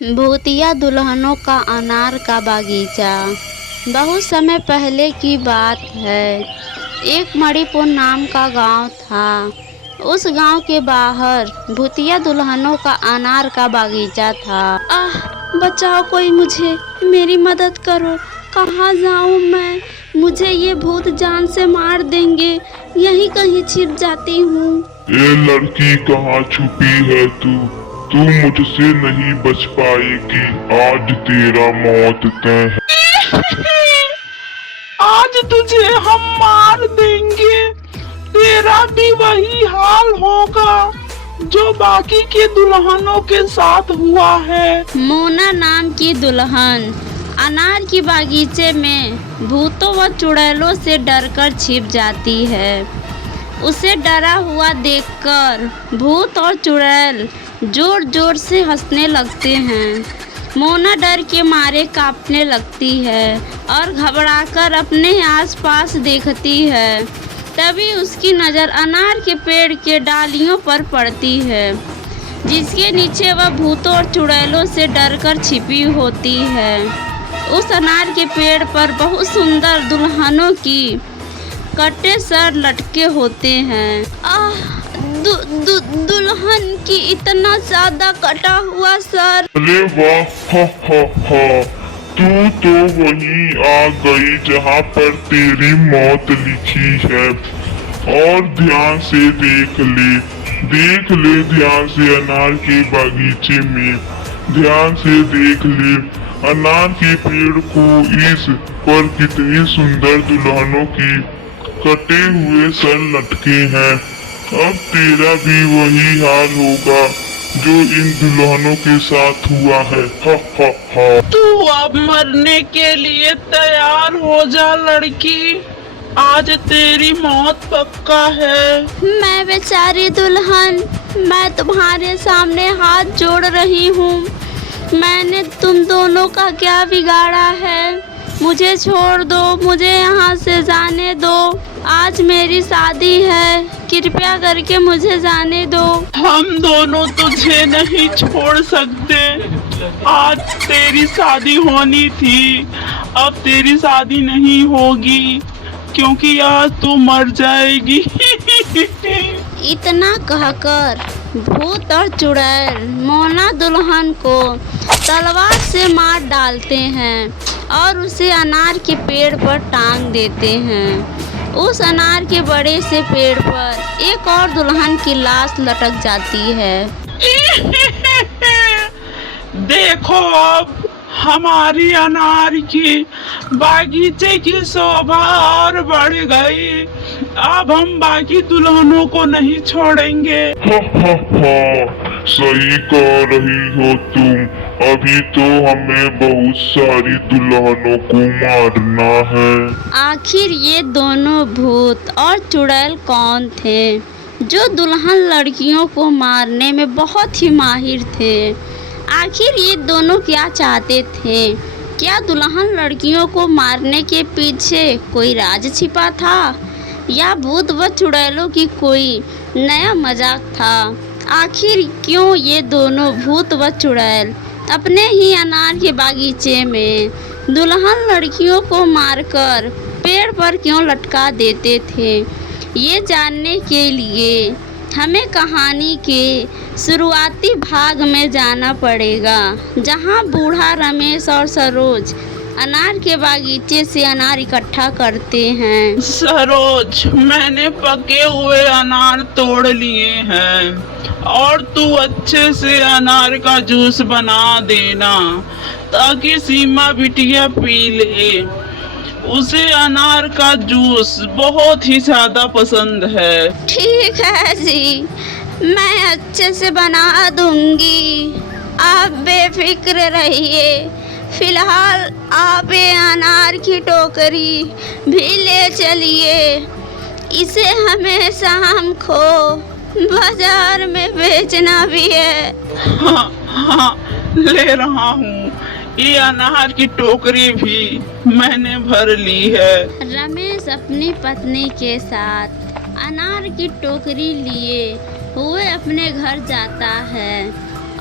भूतिया दुल्हनों का अनार का बागीचा। बहुत समय पहले की बात है। एक मणिपुर नाम का गांव था। उस गांव के बाहर भूतिया दुल्हनों का अनार का बागीचा था। आह, बचाओ कोई मुझे, मेरी मदद करो। कहाँ जाऊँ मैं? मुझे ये भूत जान से मार देंगे। यहीं कहीं छिप जाती हूँ। ए लड़की, कहाँ छुपी है तू मुझसे नहीं बच पाएगी। आज तेरा मौत तय है। आज तुझे हम मार देंगे। तेरा भी वही हाल होगा जो बाकी के दुल्हनों के साथ हुआ है। मोना नाम की दुल्हन अनार की बागीचे में भूतों व चुड़ैलों से डरकर छिप जाती है। उसे डरा हुआ देखकर भूत और चुड़ैल जोर जोर से हंसने लगते हैं। मोना डर के मारे कांपने लगती है और घबराकर अपने आसपास देखती है। तभी उसकी नज़र अनार के पेड़ के डालियों पर पड़ती है, जिसके नीचे वह भूतों और चुड़ैलों से डरकर छिपी होती है। उस अनार के पेड़ पर बहुत सुंदर दुल्हनों की कटे सर लटके होते हैं। दुल्हन की इतना ज्यादा कटा हुआ सर। अरे वाह, हा। तू तो वहीं आ गई जहाँ पर तेरी मौत लिखी है। और ध्यान से देख ले ध्यान से अनार के बागीचे में। ध्यान से देख ले अनार के पेड़ को। इस पर कितनी सुंदर दुल्हनों की कटे हुए सर लटके हैं। अब तेरा भी वही हाल होगा जो इन दुल्हनों के साथ हुआ है। हा। तू अब मरने के लिए तैयार हो जा लड़की। आज तेरी मौत पक्का है। मैं बेचारी दुल्हन, मैं तुम्हारे सामने हाथ जोड़ रही हूँ। मैंने तुम दोनों का क्या बिगाड़ा है? मुझे छोड़ दो, मुझे यहाँ से जाने दो। आज मेरी शादी है, कृपया करके मुझे जाने दो। हम दोनों तुझे नहीं छोड़ सकते। आज तेरी शादी होनी थी, अब तेरी शादी नहीं होगी क्योंकि आज तू मर जाएगी। इतना कहकर भूत और चुड़ैल मोना दुल्हन को तलवार से मार डालते हैं और उसे अनार के पेड़ पर टांग देते हैं। उस अनार के बड़े से पेड़ पर एक और दुल्हन की लाश लटक जाती है। देखो, अब हमारी अनार की बागीचे की शोभा और बढ़ गई। अब हम बाकी दुल्हनों को नहीं छोड़ेंगे। हा। सही कह रही हो तुम। अभी तो हमें बहुत सारी दुल्हनों को मारना है। आखिर ये दोनों भूत और चुड़ैल कौन थे जो दुल्हन लड़कियों को मारने में बहुत ही माहिर थे? आखिर ये दोनों क्या चाहते थे? क्या दुल्हन लड़कियों को मारने के पीछे कोई राज छिपा था, या भूत व चुड़ैलों की कोई नया मजाक था? आखिर क्यों ये दोनों भूत व चुड़ैल अपने ही अनार के बागीचे में दुल्हन लड़कियों को मारकर पेड़ पर क्यों लटका देते थे? ये जानने के लिए हमें कहानी के शुरुआती भाग में जाना पड़ेगा, जहां बूढ़ा रमेश और सरोज अनार के बागीचे से अनार इकट्ठा करते हैं। सरोज, मैंने पके हुए अनार तोड़ लिए हैं और तू अच्छे से अनार का जूस बना देना ताकि सीमा बिटिया पी ले। उसे अनार का जूस बहुत ही ज्यादा पसंद है। ठीक है जी, मैं अच्छे से बना दूंगी, आप बेफिक्र रहिए। फिलहाल आप ये अनार की टोकरी भी ले चलिए। इसे हमें शाम को बाजार में बेचना भी है। हाँ, ले रहा हूँ। ये अनार की टोकरी भी मैंने भर ली है। रमेश अपनी पत्नी के साथ अनार की टोकरी लिए हुए अपने घर जाता है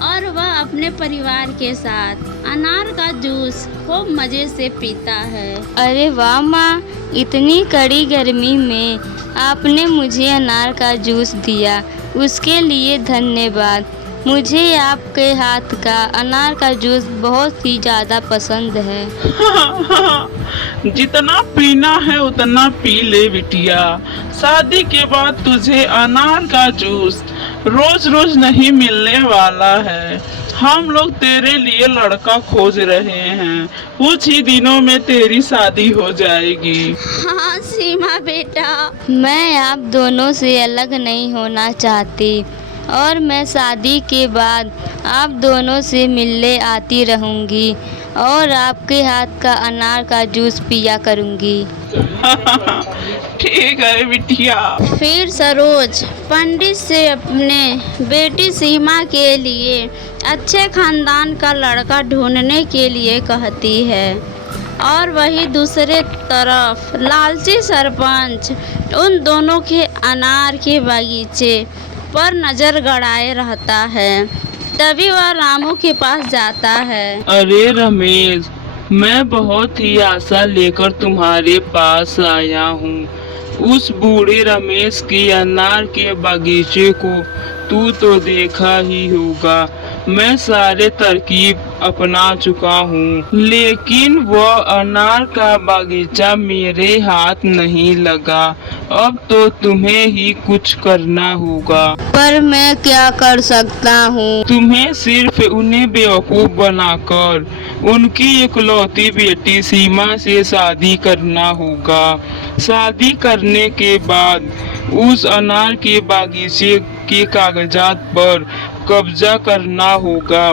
और वह अपने परिवार के साथ अनार का जूस खूब मज़े से पीता है। अरे वाह माँ, इतनी कड़ी गर्मी में आपने मुझे अनार का जूस दिया, उसके लिए धन्यवाद। मुझे आपके हाथ का अनार का जूस बहुत ही ज़्यादा पसंद है। जितना पीना है उतना पी ले बिटिया। शादी के बाद तुझे अनार का जूस रोज रोज नहीं मिलने वाला है। हम लोग तेरे लिए लड़का खोज रहे हैं, कुछ ही दिनों में तेरी शादी हो जाएगी। हाँ सीमा बेटा, मैं आप दोनों से अलग नहीं होना चाहती और मैं शादी के बाद आप दोनों से मिलने आती रहूँगी और आपके हाथ का अनार का जूस पिया करूँगी। ठीक है बिटिया। फिर सरोज पंडित से अपने बेटी सीमा के लिए अच्छे खानदान का लड़का ढूंढने के लिए कहती है और वही दूसरे तरफ लालची सरपंच उन दोनों के अनार के बगीचे पर नज़र गड़ाए रहता है। तभी वह रामू के पास जाता है। अरे रमेश, मैं बहुत ही आशा लेकर तुम्हारे पास आया हूँ। उस बूढ़े रमेश के अनार के बगीचे को तू तो देखा ही होगा। मैं सारे तरकीब अपना चुका हूँ, लेकिन वह अनार का बगीचा मेरे हाथ नहीं लगा। अब तो तुम्हें ही कुछ करना होगा। पर मैं क्या कर सकता हूँ? तुम्हें सिर्फ उन्हें बेवकूफ बनाकर उनकी इकलौती बेटी सीमा से शादी करना होगा। शादी करने के बाद उस अनार के बागीचे के कागजात पर कब्जा करना होगा।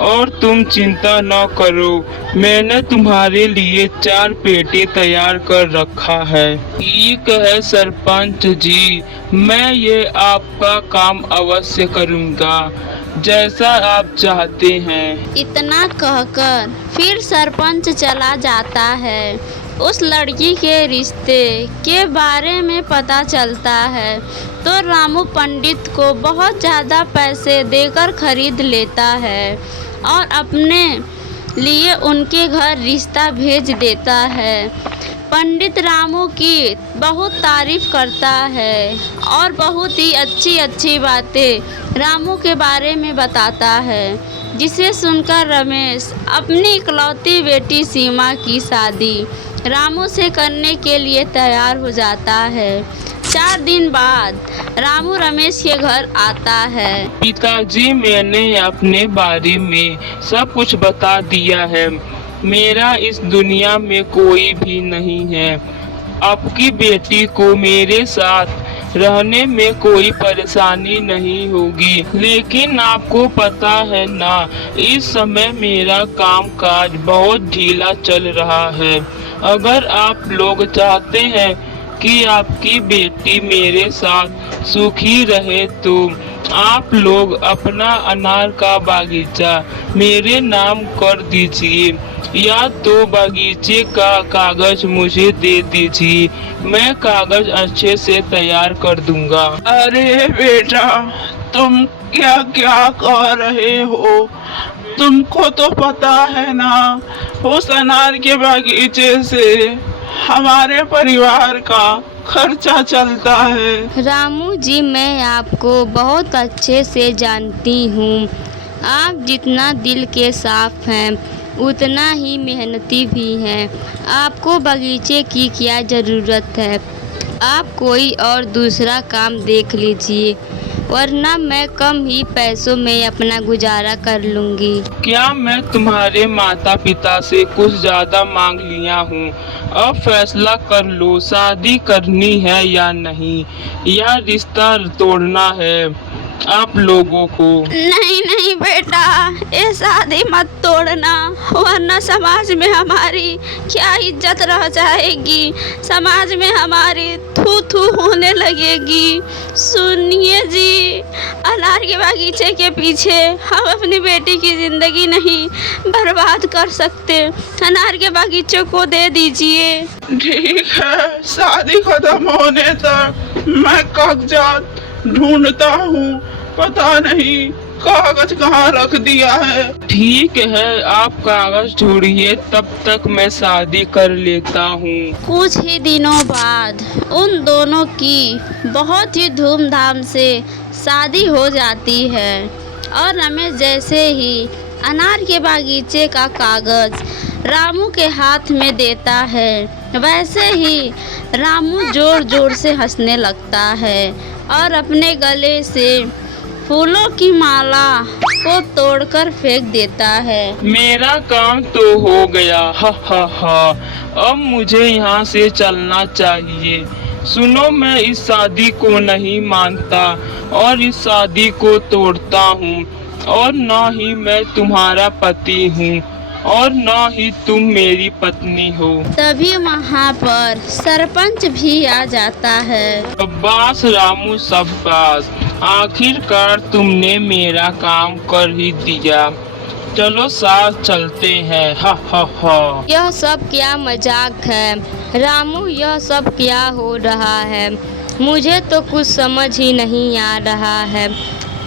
और तुम चिंता न करो, मैंने तुम्हारे लिए 4 पेटी तैयार कर रखा है। ठीक है सरपंच जी, मैं ये आपका काम अवश्य करूँगा, जैसा आप चाहते हैं। इतना कहकर फिर सरपंच चला जाता है। उस लड़की के रिश्ते के बारे में पता चलता है तो रामू पंडित को बहुत ज़्यादा पैसे देकर खरीद लेता है और अपने लिए उनके घर रिश्ता भेज देता है। पंडित रामू की बहुत तारीफ करता है और बहुत ही अच्छी अच्छी बातें रामू के बारे में बताता है, जिसे सुनकर रमेश अपनी इकलौती बेटी सीमा की शादी रामू से करने के लिए तैयार हो जाता है। 4 दिन बाद रामू रमेश के घर आता है। पिताजी, मैंने अपने बारे में सब कुछ बता दिया है। मेरा इस दुनिया में कोई भी नहीं है। आपकी बेटी को मेरे साथ रहने में कोई परेशानी नहीं होगी, लेकिन आपको पता है ना, इस समय मेरा कामकाज बहुत ढीला चल रहा है। अगर आप लोग चाहते हैं कि आपकी बेटी मेरे साथ सुखी रहे तो आप लोग अपना अनार का बागीचा मेरे नाम कर दीजिए, या तो बगीचे का कागज मुझे दे दीजिए, मैं कागज अच्छे से तैयार कर दूंगा। अरे बेटा, तुम क्या क्या कह रहे हो? तुमको तो पता है ना, उस अनार के बागीचे से हमारे परिवार का खर्चा चलता है। रामू जी, मैं आपको बहुत अच्छे से जानती हूँ। आप जितना दिल के साफ हैं उतना ही मेहनती भी हैं। आपको बगीचे की क्या ज़रूरत है? आप कोई और दूसरा काम देख लीजिए, वरना मैं कम ही पैसों में अपना गुजारा कर लूँगी। क्या मैं तुम्हारे माता पिता से कुछ ज़्यादा मांग लिया हूँ? अब फैसला कर लो, शादी करनी है या नहीं, या रिश्ता तोड़ना है आप लोगों को। नहीं नहीं बेटा, ये शादी मत तोड़ना, वरना समाज में हमारी क्या इज्जत रह जाएगी। समाज में हमारी थू थू होने लगेगी। सुनिए जी, अनार के बागीचे के पीछे हम अपनी बेटी की ज़िंदगी नहीं बर्बाद कर सकते। अनार के बागीचे को दे दीजिए। ठीक है, शादी खत्म होने तक मैं कागजात ढूंढता हूँ। पता नहीं कागज कहाँ रख दिया है? ठीक है, आप कागज ढूंढिए, तब तक मैं शादी कर लेता हूँ। कुछ ही दिनों बाद उन दोनों की बहुत ही धूमधाम से शादी हो जाती है और रमेश जैसे ही अनार के बागीचे का कागज रामू के हाथ में देता है, वैसे ही रामू जोर जोर से हंसने लगता है और अपने गले से फूलों की माला को तोड़कर फेंक देता है। मेरा काम तो हो गया, हा हा हा। अब मुझे यहाँ से चलना चाहिए। सुनो, मैं इस शादी को नहीं मानता और इस शादी को तोड़ता हूँ, और ना ही मैं तुम्हारा पति हूँ और ना ही तुम मेरी पत्नी हो। तभी वहाँ पर सरपंच भी आ जाता है। शाबाश रामू, शाबाश, आखिरकार तुमने मेरा काम कर ही दिया। चलो साथ चलते हैं, हा हा हा। यह सब क्या मजाक है रामू, यह सब क्या हो रहा है? मुझे तो कुछ समझ ही नहीं आ रहा है।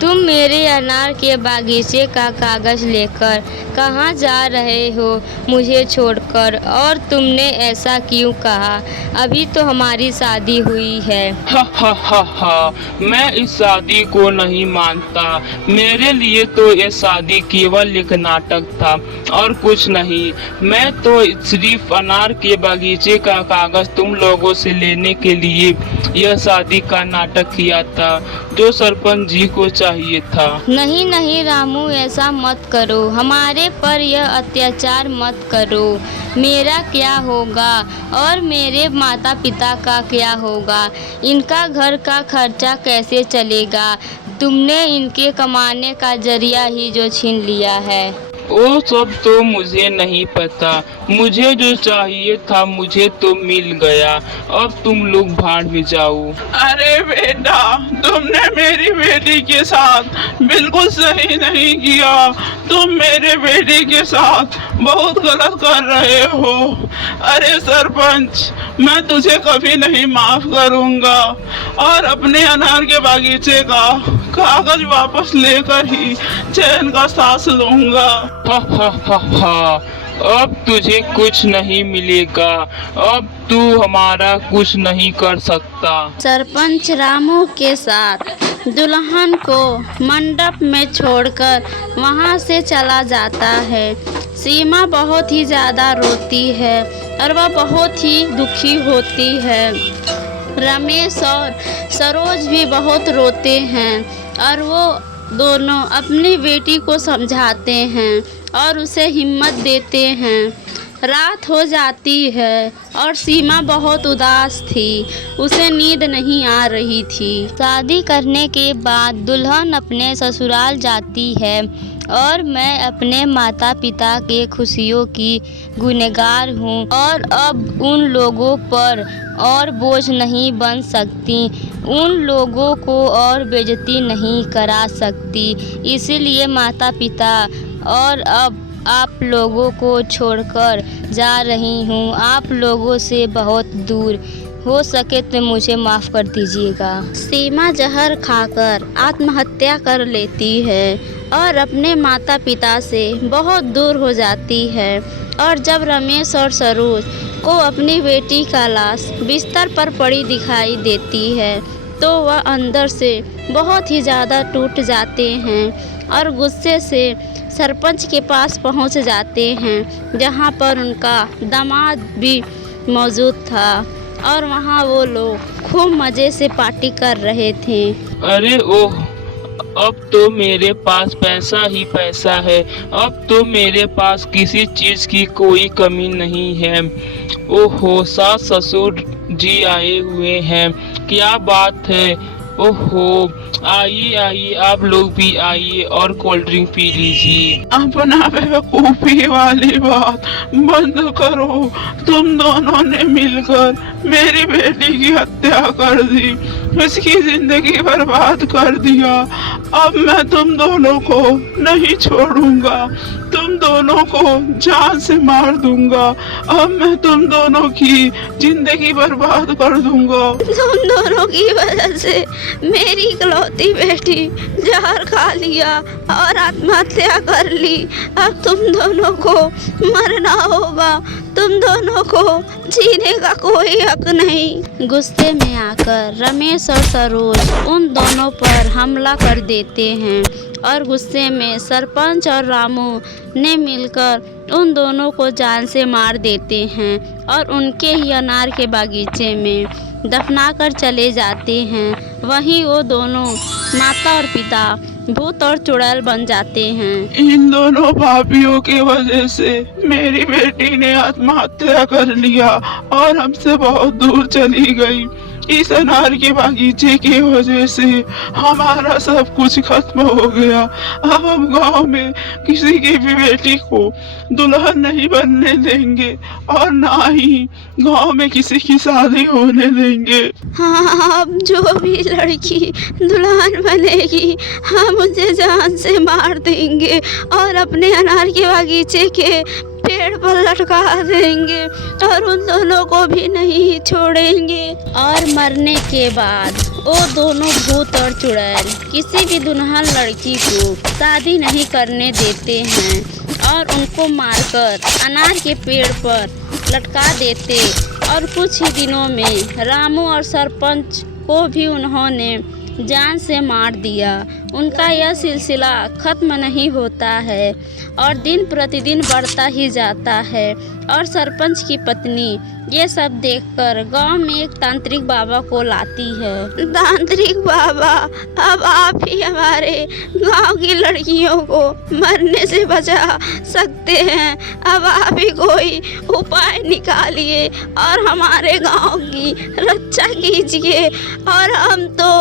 तुम मेरे अनार के बागीचे का कागज लेकर कहाँ जा रहे हो मुझे छोड़कर? और तुमने ऐसा क्यों कहा? अभी तो हमारी शादी हुई है। हा हा हा हा, मैं इस शादी को नहीं मानता। मेरे लिए तो ये शादी केवल एक नाटक था और कुछ नहीं। मैं तो सिर्फ अनार के बागीचे का कागज तुम लोगों से लेने के लिए यह शादी का नाटक किया था, जो सरपंच जी को चाहिए था। नहीं नहीं रामू, ऐसा मत करो, हमारे पर यह अत्याचार मत करो। मेरा क्या होगा और मेरे माता पिता का क्या होगा? इनका घर का खर्चा कैसे चलेगा? तुमने इनके कमाने का जरिया ही जो छीन लिया है। वो सब तो मुझे नहीं पता। मुझे जो चाहिए था मुझे तो मिल गया। अब तुम लोग भाड़ में जाओ। अरे बेटा, तुमने मेरी बेटी के साथ बिल्कुल सही नहीं किया। तुम मेरे बेटी के साथ बहुत गलत कर रहे हो। अरे सरपंच, मैं तुझे कभी नहीं माफ करूंगा और अपने अनार के बागीचे का कागज वापस लेकर ही चैन का सांस लूंगा। हा हा हा हा, अब तुझे कुछ नहीं मिलेगा। अब तू हमारा कुछ नहीं कर सकता। सरपंच रामू के साथ दुल्हन को मंडप में छोड़कर वहां से चला जाता है। सीमा बहुत ही ज़्यादा रोती है और वह बहुत ही दुखी होती है। रमेश और सरोज भी बहुत रोते हैं और वो दोनों अपनी बेटी को समझाते हैं और उसे हिम्मत देते हैं। रात हो जाती है और सीमा बहुत उदास थी, उसे नींद नहीं आ रही थी। शादी करने के बाद दुल्हन अपने ससुराल जाती है और मैं अपने माता पिता के खुशियों की गुनहगार हूँ और अब उन लोगों पर और बोझ नहीं बन सकती, उन लोगों को और बेइज्जती नहीं करा सकती। इसलिए माता पिता और अब आप लोगों को छोड़कर जा रही हूँ, आप लोगों से बहुत दूर। हो सके तो मुझे माफ़ कर दीजिएगा। सीमा जहर खाकर आत्महत्या कर लेती है और अपने माता पिता से बहुत दूर हो जाती है। और जब रमेश और सरोज को अपनी बेटी का लाश बिस्तर पर पड़ी दिखाई देती है तो वह अंदर से बहुत ही ज़्यादा टूट जाते हैं और गुस्से से सरपंच के पास पहुंच जाते हैं, जहां पर उनका दामाद भी मौजूद था और वहां वो लोग खूब मज़े से पार्टी कर रहे थे। अरे ओह, अब तो मेरे पास पैसा ही पैसा है। अब तो मेरे पास किसी चीज़ की कोई कमी नहीं है। ओहो, सास ससुर जी आए हुए हैं, क्या बात है। ओहो, आइए आइए, आप लोग भी आइए और कोल्ड ड्रिंक पी लीजिए। अपना बेवकूफ़ी वाली बात बंद करो। तुम दोनों ने मिलकर मेरी बेटी की हत्या कर दी उसकी जिंदगी बर्बाद कर दिया। अब मैं तुम दोनों को नहीं छोड़ूंगा, तुम दोनों को जान से मार दूंगा। अब मैं तुम दोनों की जिंदगी बर्बाद कर दूंगा। तुम दोनों की वजह से मेरी इकलौती बेटी जहर खा लिया और आत्महत्या कर ली। अब तुम दोनों को मरना होगा, तुम दोनों को जीने का कोई हक नहीं। गुस्से में आकर रमेश और सरोज उन दोनों पर हमला कर देते हैं और गुस्से में सरपंच और रामू ने मिलकर उन दोनों को जान से मार देते हैं और उनके ही अनार के बागीचे में दफनाकर चले जाते हैं। वहीं वो दोनों माता और पिता भूत और चुड़ैल बन जाते हैं। इन दोनों पापियों की वजह से मेरी बेटी ने आत्महत्या कर लिया और हमसे बहुत दूर चली गई। इस अनार के बागीचे की वजह से हमारा सब कुछ खत्म हो गया। अब हम गांव में किसी की भी बेटी को दुल्हन नहीं बनने देंगे और ना ही गांव में किसी की शादी होने देंगे। हाँ, अब जो भी लड़की दुल्हन बनेगी हम उसे जान से मार देंगे और अपने अनार के बागीचे के पेड़ पर लटका देंगे और उन दोनों को भी नहीं छोड़ेंगे। और मरने के बाद वो दोनों भूत और चुड़ैल किसी भी दुल्हन लड़की को शादी नहीं करने देते हैं और उनको मारकर अनार के पेड़ पर लटका देते। और कुछ ही दिनों में रामू और सरपंच को भी उन्होंने जान से मार दिया। उनका यह सिलसिला खत्म नहीं होता है और दिन प्रतिदिन बढ़ता ही जाता है। और सरपंच की पत्नी ये सब देखकर गांव में एक तांत्रिक बाबा को लाती है। तांत्रिक बाबा, अब आप ही हमारे गांव की लड़कियों को मरने से बचा सकते हैं। अब आप ही कोई उपाय निकालिए और हमारे गांव की रक्षा कीजिए। और हम तो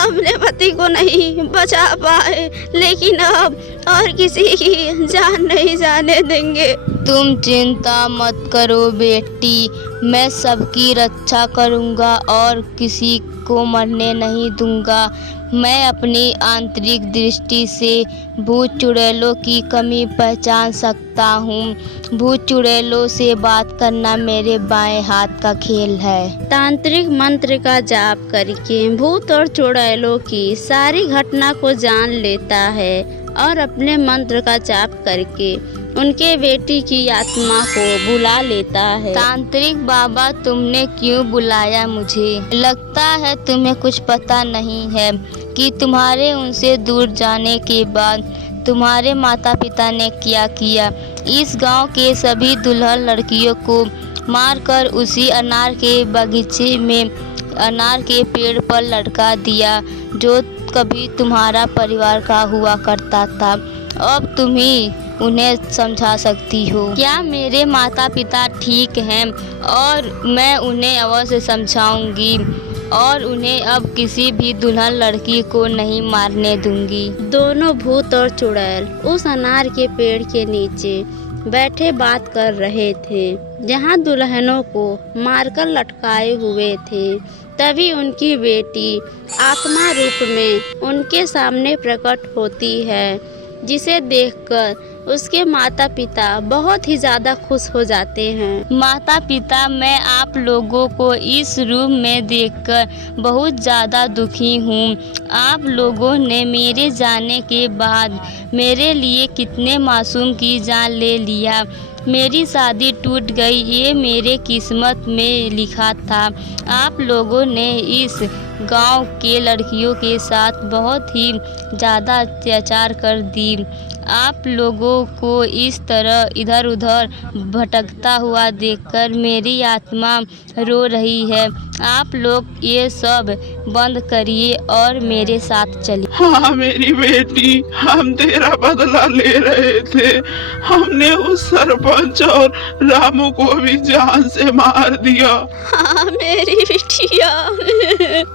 अपने पति को नहीं बचा पाए, लेकिन अब और किसी की जान नहीं जाने देंगे। तुम चिंता मत करो बेटी, मैं सबकी रक्षा करूंगा और किसी को मरने नहीं दूंगा। मैं अपनी आंतरिक दृष्टि से भूत चुड़ैलों की कमी पहचान सकता हूँ। भूत चुड़ैलों से बात करना मेरे बाएं हाथ का खेल है। तांत्रिक मंत्र का जाप करके भूत और चुड़ैलों की सारी घटना को जान लेता है और अपने मंत्र का जाप करके उनके बेटी की आत्मा को बुला लेता है। तांत्रिक बाबा, तुमने क्यों बुलाया मुझे? लगता है तुम्हें कुछ पता नहीं है कि तुम्हारे उनसे दूर जाने के बाद तुम्हारे माता पिता ने क्या किया। इस गांव के सभी दुल्हन लड़कियों को मारकर उसी अनार के बगीचे में अनार के पेड़ पर लटका दिया जो कभी तुम्हारा परिवार का हुआ करता था। अब तुम ही उन्हें समझा सकती हो। क्या मेरे माता पिता ठीक हैं? और मैं उन्हें अवश्य समझाऊंगी और उन्हें अब किसी भी दुल्हन लड़की को नहीं मारने दूंगी। दोनों भूत और चुड़ैल उस अनार के पेड़ के नीचे बैठे बात कर रहे थे जहां दुल्हनों को मारकर लटकाए हुए थे। तभी उनकी बेटी आत्मा रूप में उनके सामने प्रकट होती है, जिसे देखकर उसके माता पिता बहुत ही ज़्यादा खुश हो जाते हैं। माता पिता, मैं आप लोगों को इस रूप में देखकर बहुत ज़्यादा दुखी हूँ। आप लोगों ने मेरे जाने के बाद मेरे लिए कितने मासूम की जान ले लिया। मेरी शादी टूट गई, ये मेरे किस्मत में लिखा था। आप लोगों ने इस गांव के लड़कियों के साथ बहुत ही ज़्यादा अत्याचार कर दी। आप लोगों को इस तरह इधर उधर भटकता हुआ देखकर मेरी आत्मा रो रही है। आप लोग ये सब बंद करिए और मेरे साथ चलिए। हाँ मेरी बेटी, हम तेरा बदला ले रहे थे। हमने उस सरपंच और रामू को भी जान से मार दिया। हाँ मेरी बिटिया।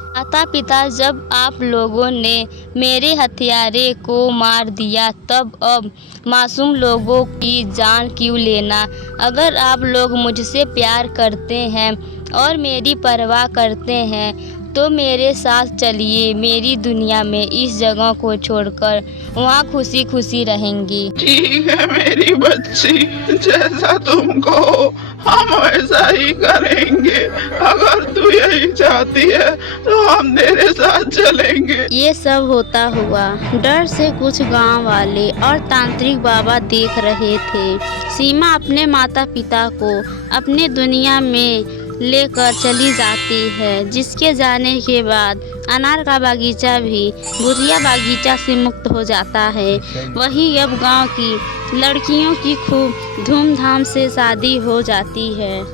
माता पिता, जब आप लोगों ने मेरे हत्यारे को मार दिया तब अब मासूम लोगों की जान क्यों लेना? अगर आप लोग मुझसे प्यार करते हैं और मेरी परवाह करते हैं तो मेरे साथ चलिए मेरी दुनिया में, इस जगह को छोड़कर वहाँ खुशी खुशी रहेंगी। ठीक है मेरी बच्ची, जैसा तुम कहो हम वैसा ही करेंगे। अगर तू यही चाहती है तो हम तेरे साथ चलेंगे। ये सब होता हुआ डर से कुछ गांव वाले और तांत्रिक बाबा देख रहे थे। सीमा अपने माता पिता को अपने दुनिया में लेकर चली जाती है, जिसके जाने के बाद अनार का बागीचा भी भूतिया बागीचा से मुक्त हो जाता है। वही अब गांव की लड़कियों की खूब धूमधाम से शादी हो जाती है।